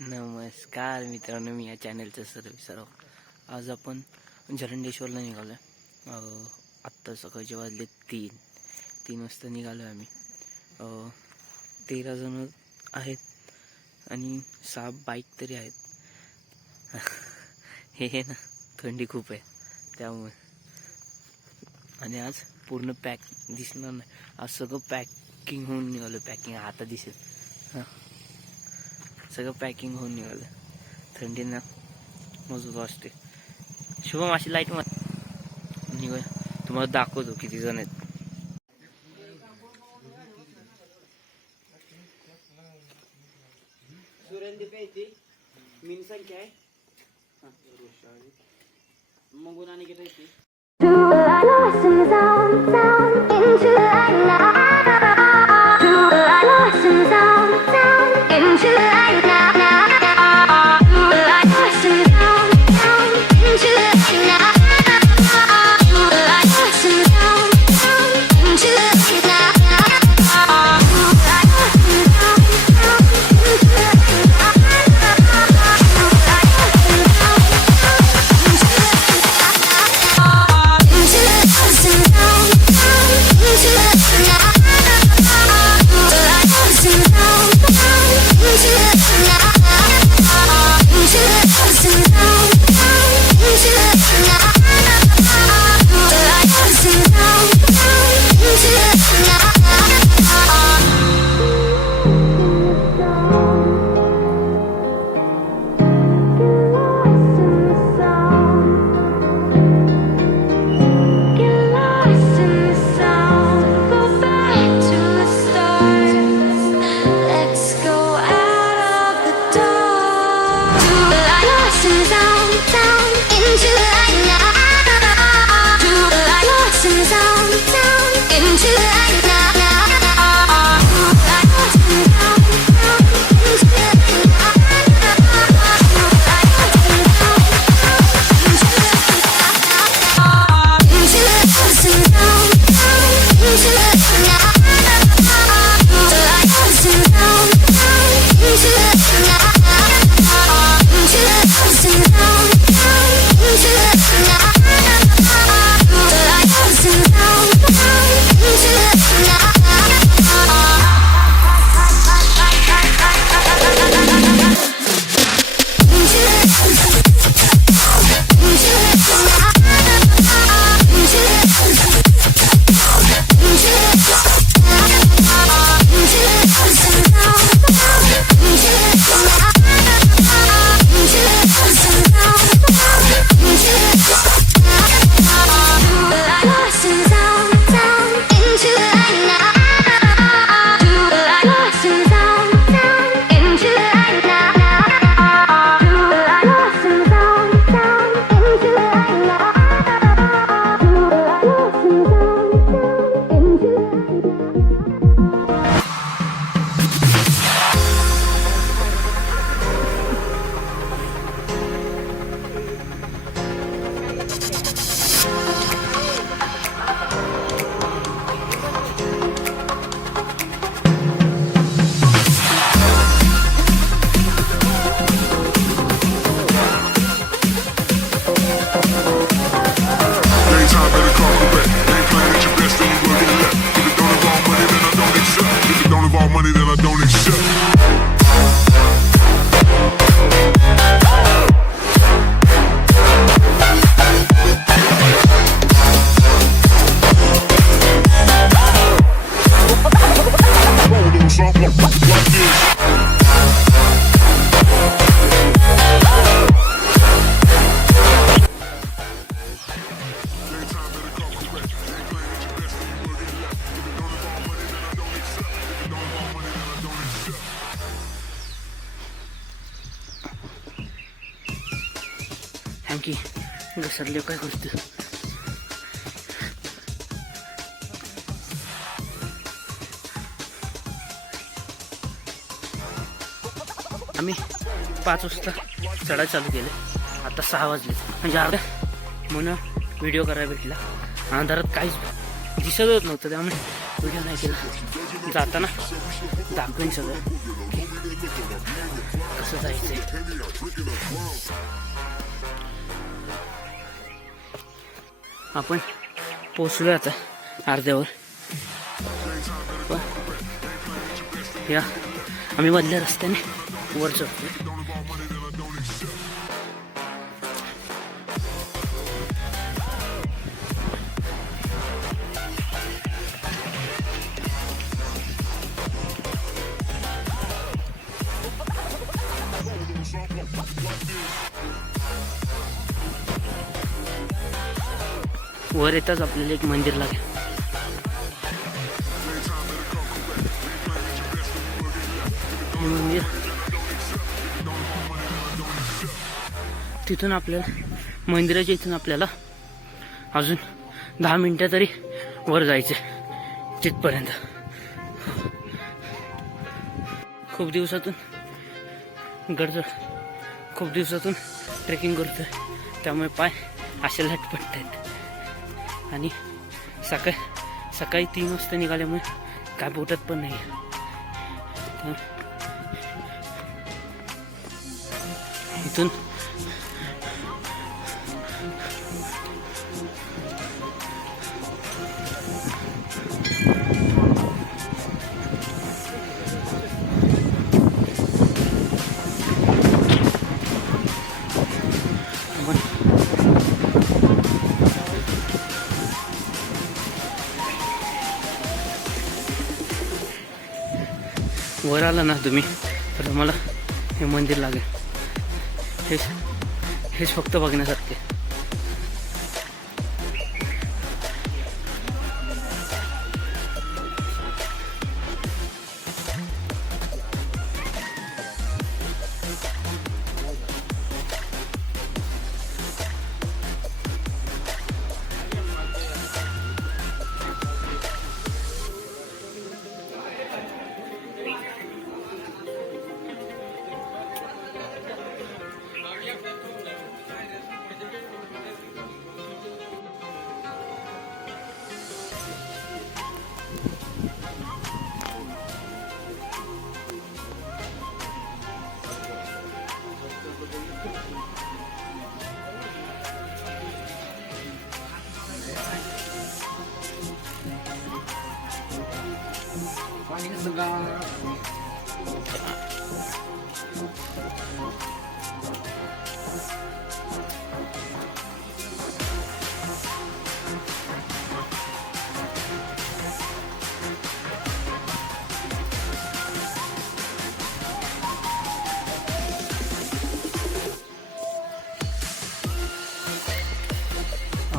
नमस्कार मित्रांनो, मी या चॅनलचं सर्व आज आपण जरंडेश्वरला निघालो आहे. आत्ता सकाळचे वाजले 3 वाजता निघालो आहे आम्ही. 13 जण आहेत आणि 6 बाईक तरी आहेत. हे ना, थंडी खूप आहे त्यामुळे. आणि आज पूर्ण पॅक दिसणार नाही, आज सगळं पॅकिंग होऊन निघालं. पॅकिंग आता दिसेल, हां सगळं पॅकिंग होऊन निघालं. थंडीनं मजबूत वाजते. शुभम अशी लाईट निघूया, तुम्हाला दाखवतो किती जण आहेत. मीन संख्या आहे मग गुणाने किती थँकी घसरले काय करतो. आम्ही 5 वाजता चढायला चालू केले, आता 6 वाजले. म्हणजे अर्धा म्हणून व्हिडिओ करायला भेटला. अंधारात काहीच दिसतच नव्हतं, त्यामुळे व्हिडिओ नाही केला. जाताना दाखवेन सगळं कसं जायचंय. आपण पोचलो आता अर्ध्यावर. या आम्ही मधल्या रस्त्याने वर चढतोय. वर येताच आपल्याला एक मंदिर लागेल. मंदिर तिथून आपल्याला मंदिराच्या इथून आपल्याला अजून 10 मिनिटं तरी वर जायचे तिथपर्यंत. खूप दिवसातून ट्रेकिंग करतोय त्यामुळे पाय असे लटपट आहेत. आणि सकाळी 3 वाजता निघाल्यामुळे काय पोटात पण नाही. इथून वर आला ना तुम्ही तर तुम्हाला हे मंदिर लागेल. हेच फक्त बघण्यासारखे.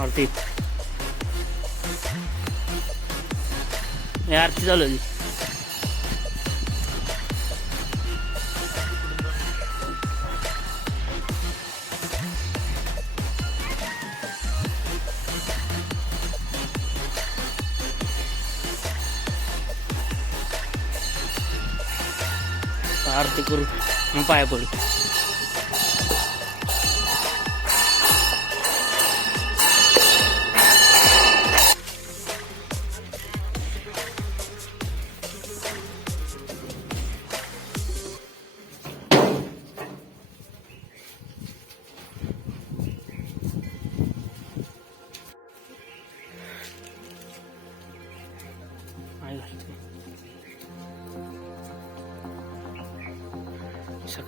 आरती आरती चालू आहे. आरती करू मग पाया पडू.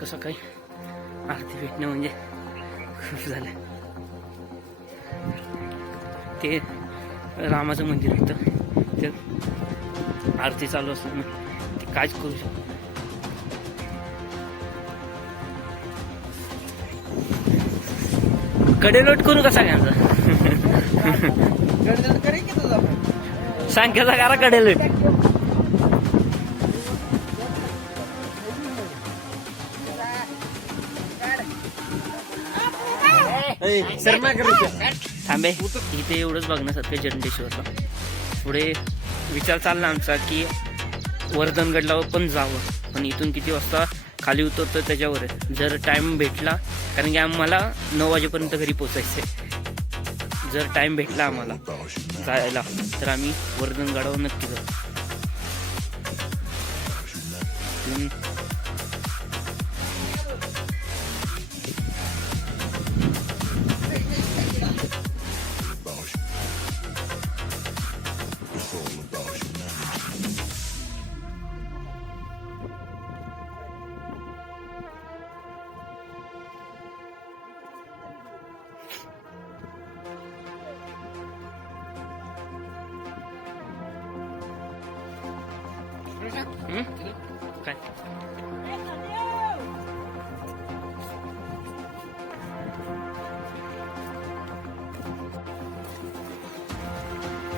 सकाळी आरती भेटणं म्हणजे खूप झालं. ते रामाचं मंदिर होतं ते आरती चालू असताना ते काहीच करू शकतो. कडेलोट करू का सगळ्यांचा? सांख्याचा करा कडेलोट. थांबे इथे एवढंच बघण्यासारखं जरंडेश्वरला. पुढे विचार चालला आमचा की वर्धनगडला पण जावं, पण इथून किती वाजता खाली उतरतो त्याच्यावर आहे. जर टाइम भेटला, कारण की आम्हाला 9 वाजेपर्यंत घरी पोचायचं आहे. जर टाइम भेटला आम्हाला जायला तर आम्ही वर्धनगडावर नक्की जाऊ. काय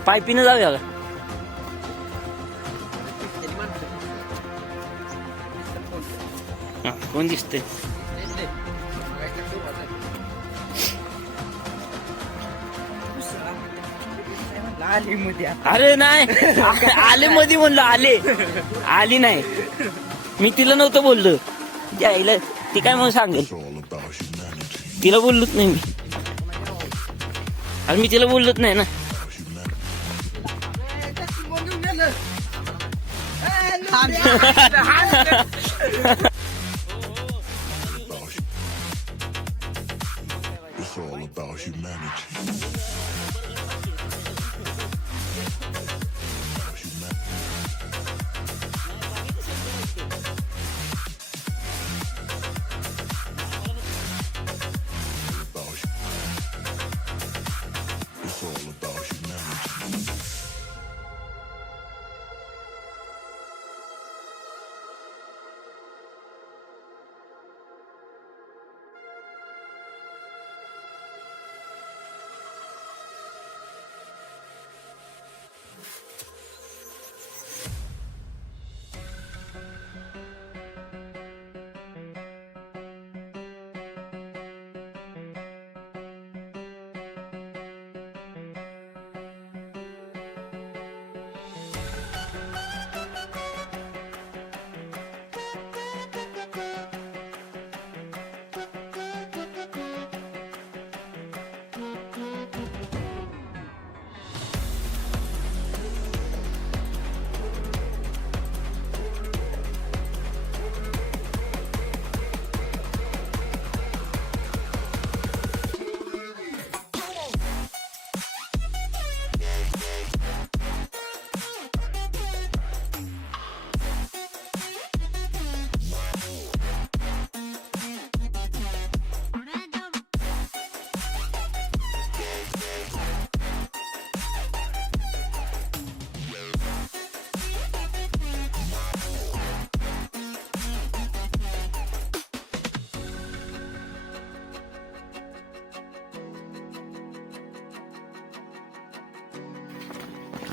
पायपीनं जाऊया का? कोण दिसते? अरे नाही आले मध्ये म्हणलं आली नाही. मी तिला नव्हतं बोललो. जायला ती काय म्हणून सांगेल. तिला बोललोच नाही मी. अरे मी तिला बोललोच नाही ना. It's all about humanity. It's all about humanity.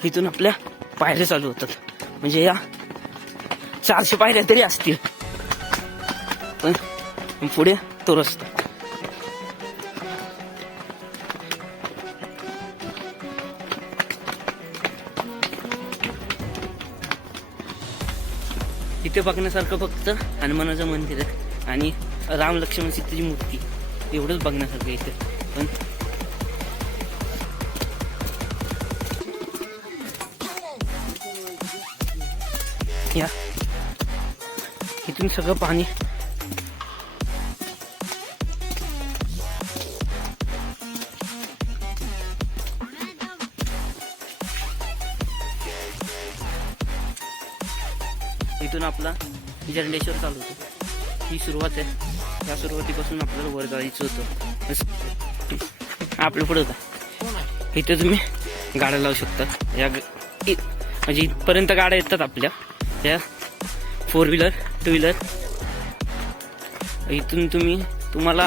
इथून आपल्या पायऱ्या चालू होतात. म्हणजे या 400 पायऱ्या तरी असतील. पण पुढे तो रस्ता. इथे बघण्यासारखं फक्त हनुमानाचं मंदिर आहे आणि राम लक्ष्मण सीतेची मूर्ती एवढंच बघण्यासारखं इथे. पण या इथून सगळं पाणी इथून आपला जरंडेश्वर चालू होतो. ही सुरुवात आहे. या सुरुवातीपासून आपल्याला वर जायचं होतं. आपल्या पुढे होता. इथे तुम्ही गाड्या लावू शकता. या म्हणजे इथपर्यंत गाड्या येतात आपल्या. या 4 व्हीलर 2 व्हीलर. इथून तुम्हाला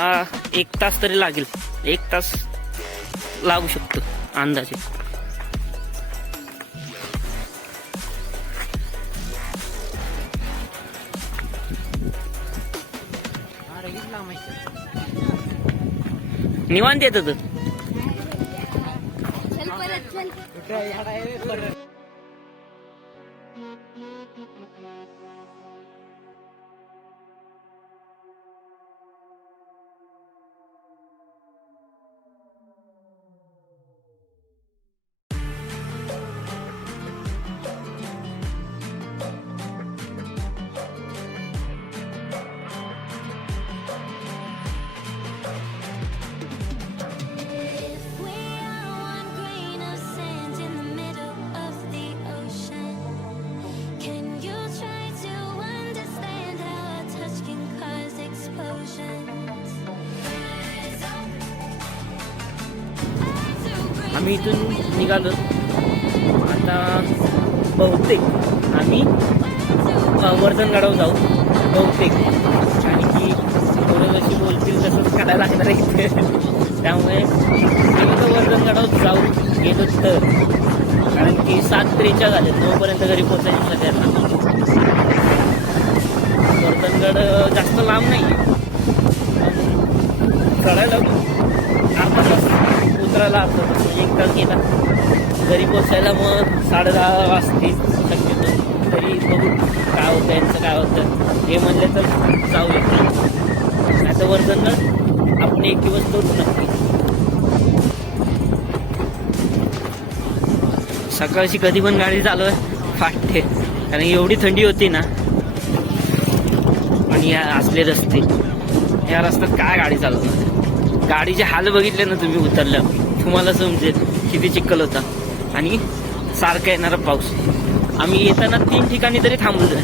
1 तास तरी लागेल. 1 तास लागू शकतो अंदाजे. निवांत येत. आम्ही इथून निघालो. आता बहुतेक आम्ही वर्धनगडावर जाऊ बहुतेक, आणि की थोडं जशी बोलतील तसंच करायला लागणार आहे इथे. त्यामुळे आम्ही तर वर्धनगडावर जाऊ गेलो तर, कारण की 7:43 झाले, 9पर्यंत घरी पोचायची सगळ्यांना. वर्धनगड जास्त लांब नाही, चढायला अर्धा तास, उतरायला अर्धा तास, म्हणजे 1 तास गेला. घरी पोचायला मग 10:30 वाजतील शक्यतो. तरी बघू काय होतं, यांचं काय होतं. हे म्हणले तर जाऊया, नाही तर वर्धनगड आपण 1 दिवस करू नक्की. सकाळची कधी पण गाडी चालू आहे फाटते, कारण एवढी थंडी होती ना. आणि या असले रस्ते, या रस्त्यात काय गाडी चालवणार. गाडीचे हाल बघितले ना तुम्ही उतरल्यावर, तुम्हाला समजेल किती चिखल होता. आणि सारखा येणारा पाऊस. आम्ही येताना 3 ठिकाणी तरी थांबलो.